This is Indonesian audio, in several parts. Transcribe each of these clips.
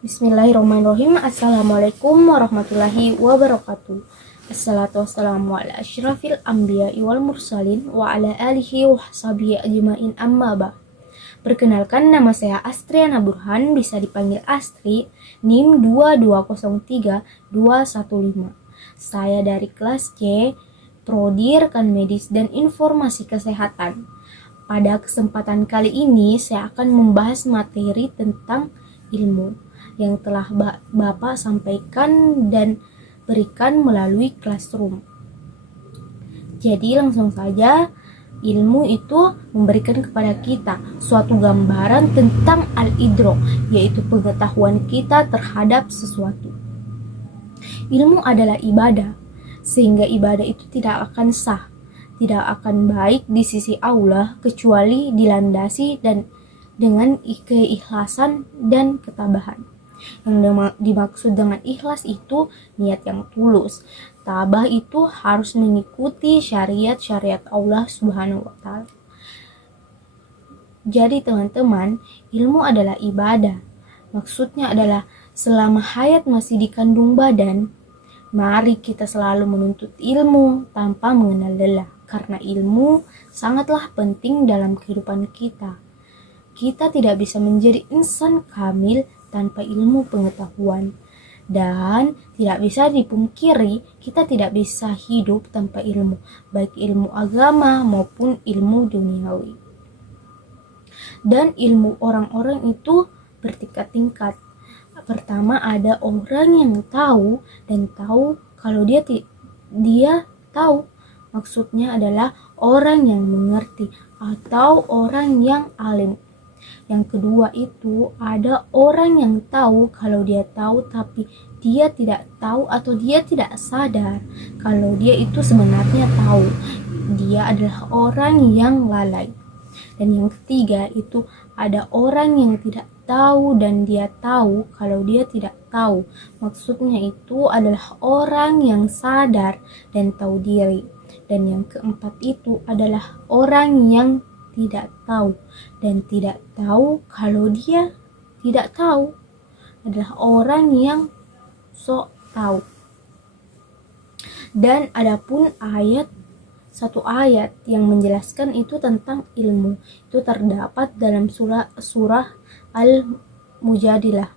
Bismillahirrahmanirrahim. Assalamualaikum warahmatullahi wabarakatuh. Assalatu wassalamu ala asyrafil anbiya'i wal mursalin wa ala alihi wa sahbihi ajma'in amma ba. Perkenalkan, nama saya Astriana Burhan, bisa dipanggil Astri, NIM 2203215. Saya dari kelas C, Prodi Rekan Medis dan Informasi Kesehatan. Pada kesempatan kali ini saya akan membahas materi tentang ilmu yang telah Bapak sampaikan dan berikan melalui classroom. Jadi langsung saja, ilmu itu memberikan kepada kita suatu gambaran tentang al-idrok, yaitu pengetahuan kita terhadap sesuatu. Ilmu adalah ibadah, sehingga ibadah itu tidak akan sah, tidak akan baik di sisi Allah kecuali dilandasi dan dengan keikhlasan dan ketabahan. Yang dimaksud dengan ikhlas itu niat yang tulus. Tabah itu harus mengikuti syariat-syariat Allah Subhanahu wa Ta'ala. Jadi teman-teman, ilmu adalah ibadah. Maksudnya adalah selama hayat masih dikandung badan, mari kita selalu menuntut ilmu tanpa mengenal lelah, karena ilmu sangatlah penting dalam kehidupan kita. Kita tidak bisa menjadi insan kamil tanpa ilmu pengetahuan, dan tidak bisa dipungkiri kita tidak bisa hidup tanpa ilmu, baik ilmu agama maupun ilmu duniawi. Dan ilmu orang-orang itu bertingkat-tingkat. Pertama, ada orang yang tahu dan tahu kalau dia tahu. Maksudnya adalah orang yang mengerti atau orang yang alim. Yang kedua itu ada orang yang tahu kalau dia tahu tapi dia tidak tahu atau dia tidak sadar kalau dia itu sebenarnya tahu. Dia adalah orang yang lalai. Dan yang ketiga itu ada orang yang tidak tahu dan dia tahu kalau dia tidak tahu. Maksudnya itu adalah orang yang sadar dan tahu diri. Dan yang keempat itu adalah orang yang tidak tahu dan tidak tahu kalau dia tidak tahu, adalah orang yang sok tahu. Dan adapun satu ayat yang menjelaskan itu tentang ilmu itu terdapat dalam surah Al-Mujadilah,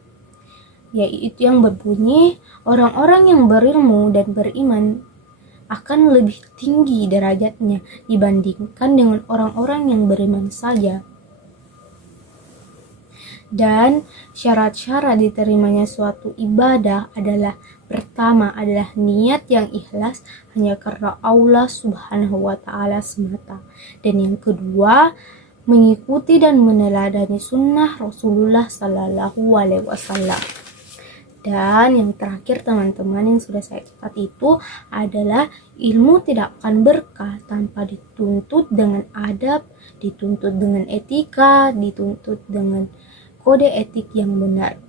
yaitu yang berbunyi, orang-orang yang berilmu dan beriman akan lebih tinggi derajatnya dibandingkan dengan orang-orang yang beriman saja. Dan syarat-syarat diterimanya suatu ibadah adalah, pertama adalah niat yang ikhlas hanya karena Allah Subhanahu wa Ta'ala semata. Dan yang kedua, mengikuti dan meneladani sunnah Rasulullah Sallallahu Alaihi Wasallam. Dan yang terakhir teman-teman yang sudah saya catat itu adalah ilmu tidak akan berkah tanpa dituntut dengan adab, dituntut dengan etika, dituntut dengan kode etik yang benar.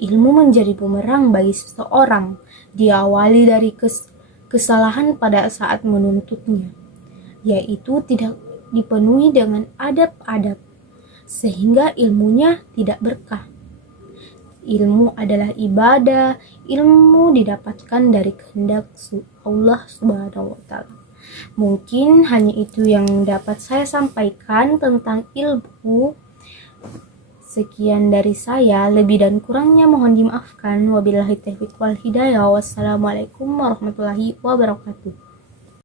Ilmu menjadi bumerang bagi seseorang, diawali dari kesalahan pada saat menuntutnya, yaitu tidak dipenuhi dengan adab-adab, sehingga ilmunya tidak berkah. Ilmu adalah ibadah, ilmu didapatkan dari kehendak Allah Subhanahu wa Ta'ala. Mungkin hanya itu yang dapat saya sampaikan tentang ilmu. Sekian dari saya, lebih dan kurangnya mohon dimaafkan. Wabillahi taufiq wal hidayah. Wassalamualaikum warahmatullahi wabarakatuh.